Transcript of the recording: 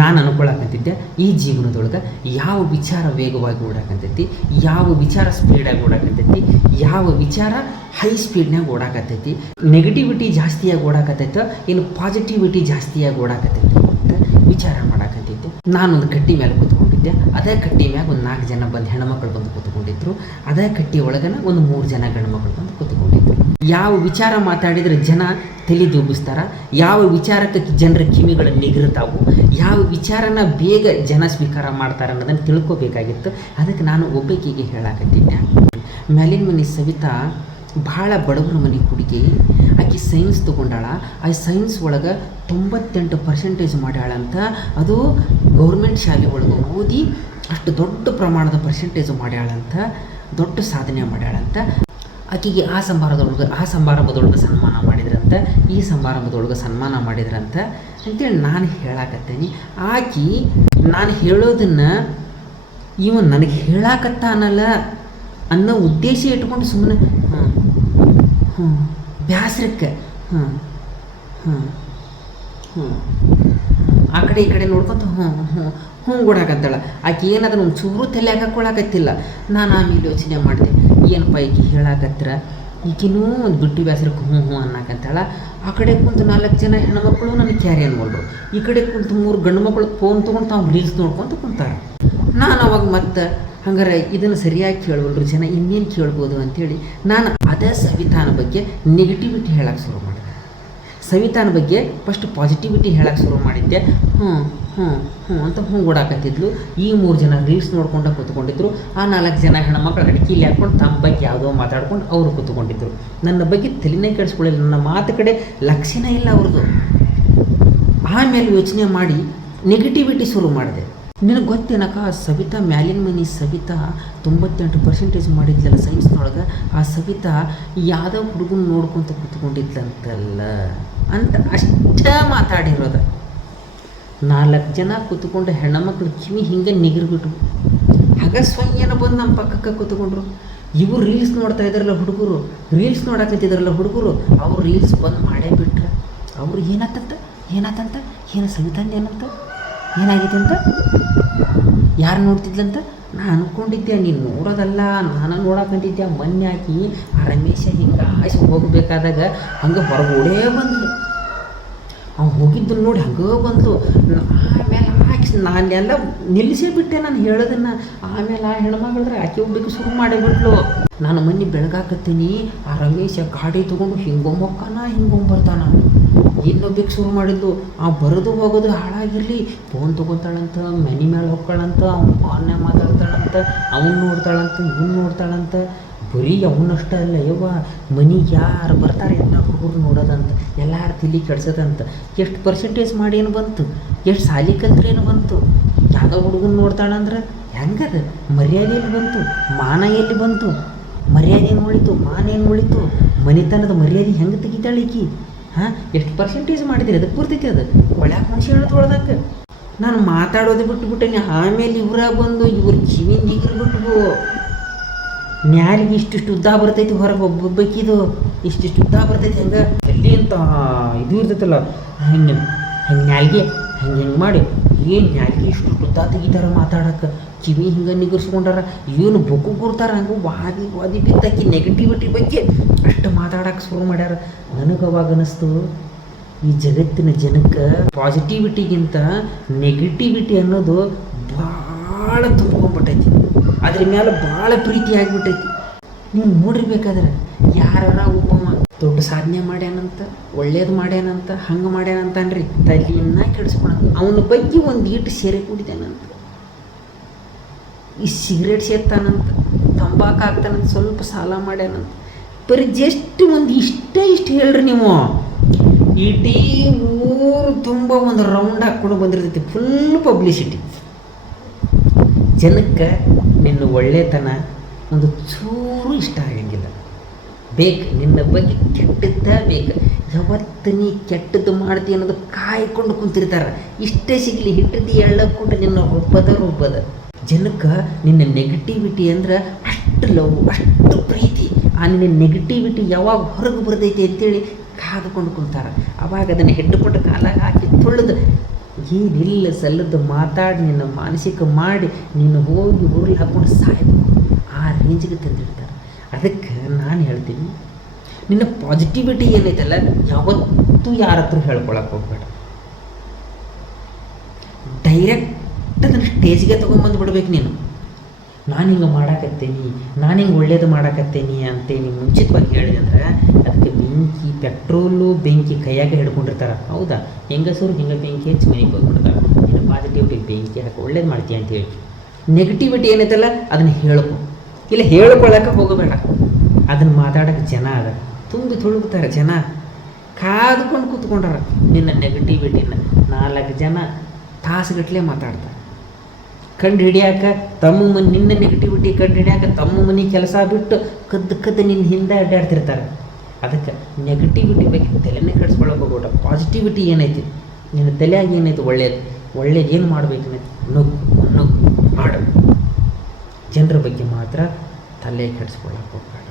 ನಾನು ಅನ್ಕೊಳಕಂತಿದ್ದೆ ಈ ಜೀವನದೊಳಗೆ ಯಾವ ವಿಚಾರ ವೇಗವಾಗಿ ಓಡಾಕಂತೈತಿ, ಯಾವ ವಿಚಾರ ಸ್ಪೀಡಾಗಿ ಓಡಾಕಂತೈತಿ, ಯಾವ ವಿಚಾರ ಹೈ ಸ್ಪೀಡ್ನಾಗ ಓಡಾಕತ್ತೈತಿ, ನೆಗೆಟಿವಿಟಿ ಜಾಸ್ತಿಯಾಗಿ ಓಡಾಕತ್ತೈತೆ ಏನು ಪಾಸಿಟಿವಿಟಿ ಜಾಸ್ತಿಯಾಗಿ ಓಡಾಕತ್ತೈತಿ ಅಂತ ವಿಚಾರ ಮಾಡಾಕಂತಿದ್ದೆ. ನಾನೊಂದು ಕಟ್ಟಿ ಮೇಲೆ ಕೂತ್ಕೊಂಡಿದ್ದೆ. ಅದೇ ಕಟ್ಟಿ ಮ್ಯಾಗ ಒಂದು 4 ಜನ ಬಂದು ಹೆಣ್ಮಕ್ಳು ಬಂದು ಕೂತ್ಕೊಂಡಿದ್ರು. ಅದೇ ಕಟ್ಟಿ ಒಳಗನ ಒಂದು 3 ಜನ ಗಂಡು ಮಕ್ಕಳು ಬಂದು ಕೂತ್ಕೊಂಡಿದ್ರು. ಯಾವ ವಿಚಾರ ಮಾತಾಡಿದರೆ ಜನ ತಲೆ ದೂಗಿಸ್ತಾರ, ಯಾವ ವಿಚಾರಕ್ಕೆ ಜನರ ಕಿವಿಗಳು ನಿಗಿರ್ತಾವು, ಯಾವ ವಿಚಾರನ ಬೇಗ ಜನ ಸ್ವೀಕಾರ ಮಾಡ್ತಾರೆ ಅನ್ನೋದನ್ನು ತಿಳ್ಕೊಬೇಕಾಗಿತ್ತು. ಅದಕ್ಕೆ ನಾನು ಒಬ್ಬಾಕಿಗೆ ಹೇಳಾಕತ್ತಿದ್ದೆ. ಮ್ಯಾಲಿನ ಮನೆ ಸವಿತಾ ಭಾಳ ಬಡವ್ರ ಮನೆ ಹುಡುಗಿ. ಆಕೆ ಸೈನ್ಸ್ ತೊಗೊಂಡಾಳ. ಆ ಸೈನ್ಸ್ ಒಳಗೆ 98% ಮಾಡ್ಯಾಳಂತ. ಅದು ಗೌರ್ಮೆಂಟ್ ಶಾಲೆ ಒಳಗೆ ಓದಿ ಅಷ್ಟು ದೊಡ್ಡ ಪ್ರಮಾಣದ ಪರ್ಸೆಂಟೇಜ್ ಮಾಡ್ಯಾಳಂತ, ದೊಡ್ಡ ಸಾಧನೆ ಮಾಡ್ಯಾಳಂತ. ಆಕೆಗೆ ಆ ಸಮಾರಂಭದೊಳಗೆ ಸನ್ಮಾನ ಮಾಡಿದ್ರಂತ, ಈ ಸಮಾರಂಭದೊಳಗೆ ಸನ್ಮಾನ ಮಾಡಿದ್ರಂತ ಅಂತೇಳಿ ನಾನು ಹೇಳಾಕತ್ತೇನೆ. ಆಕೆ ನಾನು ಹೇಳೋದನ್ನು ಇವನು ನನಗೆ ಹೇಳಾಕತ್ತಾನಲ್ಲ ಅನ್ನೋ ಉದ್ದೇಶ ಇಟ್ಕೊಂಡು ಸುಮ್ಮನೆ ಬ್ಯಾಸ್ರಕ್ಕೆ ಆ ಕಡೆ ಈ ಕಡೆ ನೋಡ್ಕೊತ ಕೊಡಾಕತ್ತಾಳ. ಆಕೆ ಏನದನ್ನು ಒಂದು ಚೂರು ತಲೆ ಹಾಕೊಳಕತ್ತಿಲ್ಲ. ನಾನು ಆಮೇಲೆ ಯೋಚನೆ ಮಾಡಿದೆ, ಏನಪ್ಪ ಈಕೆ ಹೇಳಾಕತ್ರ, ಈಗಿನೂ ಒಂದು ಬಿಟ್ಟು ಬ್ಯಾಸ್ರಕ್ಕೆ ಅನ್ನಕತ್ತಾಳ. ಆ ಕಡೆ ಕುಂತು 4 ಜನ ಹೆಣ್ಮಕ್ಳು ನನಗೆ ಕ್ಯಾರಿ ಅನ್ಬೋಲ್ರು, ಈ ಕಡೆ ಕುಂತು 3 ಗಂಡು ಮಕ್ಕಳು ಫೋನ್ ತೊಗೊಂಡು ತಾವು ರೀಲ್ಸ್ ನೋಡ್ಕೊತ ಕುಂತಾರೆ. ನಾನು ಅವಾಗ ಮತ್ತೆ ಹಂಗಾರೆ ಇದನ್ನು ಸರಿಯಾಗಿ ಕೇಳವಲ್ರು ಜನ, ಇನ್ನೇನು ಕೇಳ್ಬೋದು ಅಂಥೇಳಿ ನಾನು ಅದೇ ಸವಿತಾನ ಬಗ್ಗೆ ನೆಗೆಟಿವಿಟಿ ಹೇಳಕ್ಕೆ ಶುರು ಮಾಡಿದೆ. ಸವಿತಾನ ಬಗ್ಗೆ ಫಸ್ಟ್ ಪಾಸಿಟಿವಿಟಿ ಹೇಳಕ್ಕೆ ಶುರು ಮಾಡಿದ್ದೆ. ಅಂತ ಓಡಾಕತ್ತಿದ್ಲು. ಈ 3 ಜನ ರೀಲ್ಸ್ ನೋಡ್ಕೊಂಡು ಕೂತ್ಕೊಂಡಿದ್ರು. ಆ 4 ಜನ ಹೆಣ್ಮಕ್ಳು ಅಡಿಕೆಲಿ ಹಾಕ್ಕೊಂಡು ತಮ್ಮ ಬಗ್ಗೆ ಯಾವುದೋ ಮಾತಾಡ್ಕೊಂಡು ಅವರು ಕೂತ್ಕೊಂಡಿದ್ರು. ನನ್ನ ಬಗ್ಗೆ ತಲೆನೇ ಕೆಡಿಸ್ಕೊಳ್ಳಿಲ್ಲ, ನನ್ನ ಮಾತು ಕಡೆ ಲಕ್ಷ್ಯನೇ ಇಲ್ಲ ಅವ್ರದ್ದು. ಆಮೇಲೆ ಯೋಚನೆ ಮಾಡಿ ನೆಗೆಟಿವಿಟಿ ಶುರು ಮಾಡಿದೆ. ನಿನಗೆ ಗೊತ್ತೇನಕ್ಕ, ಸವಿತಾ ಮ್ಯಾಲಿನ ಮನೆ ಸವಿತಾ 98% ಮಾಡಿದ್ಲಲ್ಲ ಸೈನ್ಸ್ನೊಳಗೆ, ಆ ಸವಿತಾ ಯಾವುದೋ ಹುಡುಗನ ನೋಡ್ಕೊತ ಕೂತ್ಕೊಂಡಿದ್ಲಂತಲ್ಲ ಅಂತ ಅಷ್ಟೇ ಮಾತಾಡಿರೋದು. 4 ಜನ ಕೂತ್ಕೊಂಡು ಹೆಣ್ಮಕ್ಳು ಕಿವಿ ಹಿಂಗೆ ನಿಗಿರ್ಬಿಟ್ರು. ಹಾಗೆ ಸ್ವಯ್ಯನ ಬಂದು ನಮ್ಮ ಪಕ್ಕಕ್ಕೆ ಕೂತ್ಕೊಂಡ್ರು. ಇವರು ರೀಲ್ಸ್ ನೋಡ್ತಾ ಇದ್ದಾರಲ್ಲ ಹುಡುಗರು, ರೀಲ್ಸ್ ನೋಡಕತ್ತಿದ್ದಾರಲ್ಲ ಹುಡುಗರು, ಅವ್ರು ರೀಲ್ಸ್ ಬಂದು ಮಾಡೇ ಬಿಟ್ರೆ. ಅವರು ಏನಾತಂತ ಏನು ಸವಿತಾಂದ ಏನಂತ ಏನಾಗಿದೆ ಅಂತ ಯಾರು ನೋಡ್ತಿದ್ಲಂತ ನಾನು ಅಂದ್ಕೊಂಡಿದ್ದೆ. ನೀನು ನೋಡೋದಲ್ಲ, ನಾನು ನೋಡಕ್ಕಂತಿದ್ದೆ. ಮೊನ್ನೆ ಹಾಕಿ ಆ ರಮೇಶ ಹಿಂಗೆ ಆಯ್ಸಿ ಹೋಗಬೇಕಾದಾಗ ಹಂಗೆ ಹೊರಗಡೆ ಬಂದಳು. ಅವ್ನು ಹೋಗಿದ್ದನ್ನು ನೋಡಿ ಹಂಗೆ ಬಂದಳು. ಆಮೇಲೆ ನಾನೆಲ್ಲ ನಿಲ್ಲಿಸೇ ಬಿಟ್ಟೆ ನಾನು ಹೇಳೋದನ್ನು. ಆಮೇಲೆ ಆ ಹೆಣ್ಮಗಳದ್ರೆ ಆಕೆ ಹೋಗ್ಬೇಕು ಶುರು ಮಾಡಿಬಿಟ್ಲು. ನಾನು ಮೊನ್ನೆ ಬೆಳಗಾಕತ್ತೀನಿ, ಆ ರಮೇಶ ಗಾಡಿ ತೊಗೊಂಡು ಹಿಂಗೊಮ್ಮಕ್ಕನ ಹಿಂಗೊಂಬರ್ತಾನ ಇನ್ನೊಬ್ಬಕ್ಕೆ ಶುರು ಮಾಡಿದ್ಲು. ಆ ಬರೋದು ಹೋಗೋದು ಹಾಳಾಗಿರಲಿ, ಫೋನ್ ತೊಗೊತಾಳಂತ, ಮನೆ ಮೇಲೆ ಹೋಗ್ತಾಳಂತ, ಅವ್ನು ಫೋನ್ನೇ ಮಾತಾಡ್ತಾಳಂತ, ಅವನು ನೋಡ್ತಾಳಂತ, ಇವನು ನೋಡ್ತಾಳಂತ. ಬರೀ ಅವನಷ್ಟ ಅಲ್ಲ ಯವ್ವ, ಮನೆಗೆ ಯಾರು ಬರ್ತಾರೆ ಎಲ್ಲ ಹುಡುಗರು ನೋಡೋದಂತ, ಎಲ್ಲಾರು ತಿಳಿ ಕೆಡ್ಸೋದಂತ. ಎಷ್ಟು ಪರ್ಸೆಂಟೇಜ್ ಮಾಡಿ ಏನು ಬಂತು, ಎಷ್ಟು ಸಾಲಿ ಕಲ್ತ್ರೇನು ಬಂತು. ಯಾವುದೋ ಹುಡುಗನ ನೋಡ್ತಾಳಂದ್ರೆ ಹೆಂಗದ ಮರ್ಯಾದೆಯಲ್ಲಿ ಬಂತು, ಮಾನ ಎಲ್ಲಿ ಬಂತು, ಮರ್ಯಾದೆ ಏನು ಉಳಿತು, ಮಾನ ಏನು ಉಳಿತು, ಮನೆತನದ ಮರ್ಯಾದೆ ಹೆಂಗೆ ತೆಗಿತಾಳೆ ಈಕಿ. ಎಷ್ಟು ಪರ್ಸೆಂಟೇಜ್ ಮಾಡಿದ್ದೀರಿ, ಅದಕ್ಕೆ ಬರ್ತೈತಿ. ಅದು ಒಳ್ಯಾಕ ಮನುಷ್ಯ ಹೇಳೋದ್ರೊಳದಾಗ ನಾನು ಮಾತಾಡೋದು ಬಿಟ್ಟುಬಿಟ್ಟೆ. ಆಮೇಲೆ ಇವರ ಬಂದು ಇವ್ರ ಕಿವಿ ನಿಗಿರ್ಬಿಟ್ವು. ನ್ಯಾಲಿಗೆ ಇಷ್ಟಿಷ್ಟು ಉದ್ದ ಬರ್ತೈತಿ, ಹೊರಗೆ ಒಬ್ಬೊಬ್ಬಕ್ಕಿದು ಇಷ್ಟಿಷ್ಟು ಉದ್ದ ಬರ್ತೈತಿ. ಹೆಂಗೆ ಎಲ್ಲಿ ಅಂತ ಇದು ಇರ್ತೈತಲ್ಲ, ಹಂಗೆ ನ್ಯಾಲಿಗೆ ಹೆಂಗೆ ಮಾಡಿ ಏನು ನ್ಯಾಲಿಗೆ ಇಷ್ಟು ಉದ್ದ ತೆಗಿತಾರ ಮಾತಾಡೋಕೆ. ಕಿವಿ ಹಿಂಗೆ ನಿಗರ್ಸ್ಕೊಂಡಾರ, ಏನು ಬೊಕ್ಕು ಕೊಡ್ತಾರೆ. ಹಂಗೆ ವಾದಿ ಬಿದ್ದಾಕಿ ನೆಗೆಟಿವಿಟಿ ಬಗ್ಗೆ ಅಷ್ಟು ಮಾತಾಡೋಕೆ ಶುರು ಮಾಡ್ಯಾರ. ನನಗೆ ಅವಾಗ ಅನ್ನಿಸ್ತು, ಈ ಜಗತ್ತಿನ ಜನಕ್ಕೆ ಪಾಸಿಟಿವಿಟಿಗಿಂತ ನೆಗೆಟಿವಿಟಿ ಅನ್ನೋದು ಭಾಳ ತುಂಬ್ಕೊಂಡ್ಬಿಟ್ಟೈತಿ. ಅದ್ರ ಮೇಲೆ ಭಾಳ ಪ್ರೀತಿ ಆಗಿಬಿಟ್ಟೈತಿ. ನೀವು ನೋಡಿರ್ಬೇಕಾದ್ರೆ ಯಾರ ಒಬ್ಬ ದೊಡ್ಡ ಸಾಧನೆ ಮಾಡ್ಯಾನಂತ, ಒಳ್ಳೇದು ಮಾಡ್ಯಾನಂತ, ಹಂಗೆ ಮಾಡ್ಯಾನಂತ ಅನ್ರಿ ತಲೆಯನ್ನ ಕೆಡಿಸ್ಕೊಳಂತ. ಅವನ ಬಗ್ಗೆ ಒಂದು ಈಟು ಸೇರೆ ಕುಡಿತಾನಂತ, ಈ ಸಿಗರೇಟ್ ಸೇರ್ತಾನಂತ, ತಂಬಾಕು ಹಾಕ್ತಾನಂತ, ಸ್ವಲ್ಪ ಸಾಲ ಮಾಡ್ಯಾನಂತ. ಬರೀ ಜಸ್ಟ್ ಒಂದು ಇಷ್ಟು ಹೇಳ್ರಿ ನೀವು, ಇಡೀ ಊರು ತುಂಬ ಒಂದು ರೌಂಡ್ ಹಾಕ್ಕೊಂಡು ಬಂದಿರ್ತೈತಿ, ಫುಲ್ ಪಬ್ಲಿಸಿಟಿ. ಜನಕ್ಕೆ ನಿನ್ನ ಒಳ್ಳೆತನ ಒಂದು ಚೂರು ಇಷ್ಟ ಆಗಂಗಿಲ್ಲ. ಬೇಕು ನಿನ್ನ ಬಗ್ಗೆ ಕೆಟ್ಟದ್ದ ಬೇಕು. ಯಾವತ್ತು ನೀ ಕೆಟ್ಟದ್ದು ಮಾಡ್ತಿ ಅನ್ನೋದು ಕಾಯ್ಕೊಂಡು ಕುಂತಿರ್ತಾರೆ. ಇಷ್ಟೇ ಸಿಗಲಿ, ಹಿಟ್ಟದ್ದು ಎಳ್ಳಕ್ಕೊಂಡು ನಿನ್ನ ರುಬ್ಬದ. ಜನಕ್ಕೆ ನಿನ್ನ ನೆಗೆಟಿವಿಟಿ ಅಂದ್ರೆ ಅಷ್ಟು ಲವ್, ಅಷ್ಟು ಪ್ರೀತಿ. ಆ ನಿನ್ನ ನೆಗೆಟಿವಿಟಿ ಯಾವಾಗ ಹೊರಗೆ ಬರ್ತೈತಿ ಅಂತೇಳಿ ಕಾದುಕೊಂಡು ಕುಂತಾರೆ. ಅವಾಗ ಅದನ್ನು ಹೆಡ್ಡುಕೊಂಡು ಕಾಲಾಗ ಹಾಕಿ ತುಳಿದು ಏನಿಲ್ಲ ಸಲ್ಲದ್ದು ಮಾತಾಡಿ ನಿನ್ನ ಮಾನಸಿಕ ಮಾಡಿ ನೀನು ಹೋಗಿ ಊರಲ್ಲಿ ಹಾಕ್ಕೊಂಡು ಸಾಯ್ಬೇಕು ಆ ರೇಂಜಿಗೆ ತಂದಿಡ್ತಾರೆ. ಅದಕ್ಕೆ ನಾನು ಹೇಳ್ತೀನಿ, ನಿನ್ನ ಪಾಸಿಟಿವಿಟಿ ಏನೈತಲ್ಲ ಯಾವತ್ತೂ ಯಾರ ಹತ್ರ ಹೇಳ್ಕೊಳಕ್ಕೆ ಹೋಗ್ಬೇಡ. ಡೈರೆಕ್ಟ್ ಅದನ್ನು ಸ್ಟೇಜ್ಗೆ ತೊಗೊಂಬಂದು ಬಿಡ್ಬೇಕು ನೀನು. ನಾನು ಹಿಂಗೆ ಮಾಡಾಕತ್ತೇನಿ, ನಾನು ಹಿಂಗೆ ಒಳ್ಳೇದು ಮಾಡಾಕತ್ತೇನಿ ಅಂತೇನಿ ಮುಂಚಿತವಾಗಿ ಹೇಳಿದೆ ಅಂದ್ರೆ ಅದಕ್ಕೆ ಬೆಂಕಿ, ಪೆಟ್ರೋಲು ಬೆಂಕಿ ಕೈಯಾಗ ಹಿಡ್ಕೊಂಡಿರ್ತಾರೆ. ಹೌದಾ, ಹೆಂಗಸರು ಹಿಂಗೆ ಬೆಂಕಿ ಹಚ್ಚಿ ಮನೆಗೆ ಹೋಗ್ಬಿಡ್ತಾರೆ. ನೀನು ಪಾಸಿಟಿವಿಟಿ ಬೆಂಕಿ ಹಾಕಿ ಒಳ್ಳೇದು ಮಾಡ್ತೀಯ ಅಂತೇಳಿ. ನೆಗೆಟಿವಿಟಿ ಏನೈತಲ್ಲ ಅದನ್ನು ಹೇಳ್ಕೊ, ಇಲ್ಲ ಹೇಳ್ಕೊಳಕ್ಕೆ ಹೋಗಬೇಡ. ಅದನ್ನು ಮಾತಾಡೋಕ್ಕೆ ಜನ ಅದ, ತುಂಬಿ ತುಳುಕ್ತಾರೆ ಜನ, ಕಾದ್ಕೊಂಡು ಕೂತ್ಕೊಂಡಾರ ನಿನ್ನ ನೆಗೆಟಿವಿಟಿನ. 4 ಜನ ತಾಸುಗಟ್ಟಲೆ ಮಾತಾಡ್ತಾರೆ. ಕಂಡು ಹಿಡಿಯಾಕೆ ನಿನ್ನ ನೆಗೆಟಿವಿಟಿ ಕಂಡು ಹಿಡಿಯಾಕೆ ತಮ್ಮ ಮನೆ ಕೆಲಸ ಬಿಟ್ಟು ಕದ್ದು ನಿನ್ನ ಹಿಂದೆ ಅಡ್ಡಾಡ್ತಿರ್ತಾರೆ. ಅದಕ್ಕೆ ನೆಗೆಟಿವಿಟಿ ಬಗ್ಗೆ ತಲೆನೇ ಕೆಡಿಸ್ಕೊಳ್ಳೋಕೆ ಹೋಗ್ಬೇಡ. ಪಾಸಿಟಿವಿಟಿ ಏನೈತಿ ನಿನ್ನ ತಲೆಯಾಗಿ ಏನೈತಿ ಒಳ್ಳೇದು ಏನು ಮಾಡಬೇಕು ನುಗ್ಗು ಮಾಡು. ಜನರ ಬಗ್ಗೆ ಮಾತ್ರ ತಲೆ ಕೆಡಿಸ್ಕೊಳ್ಳೋಕೆ ಹೋಗ್ಬೇಡ.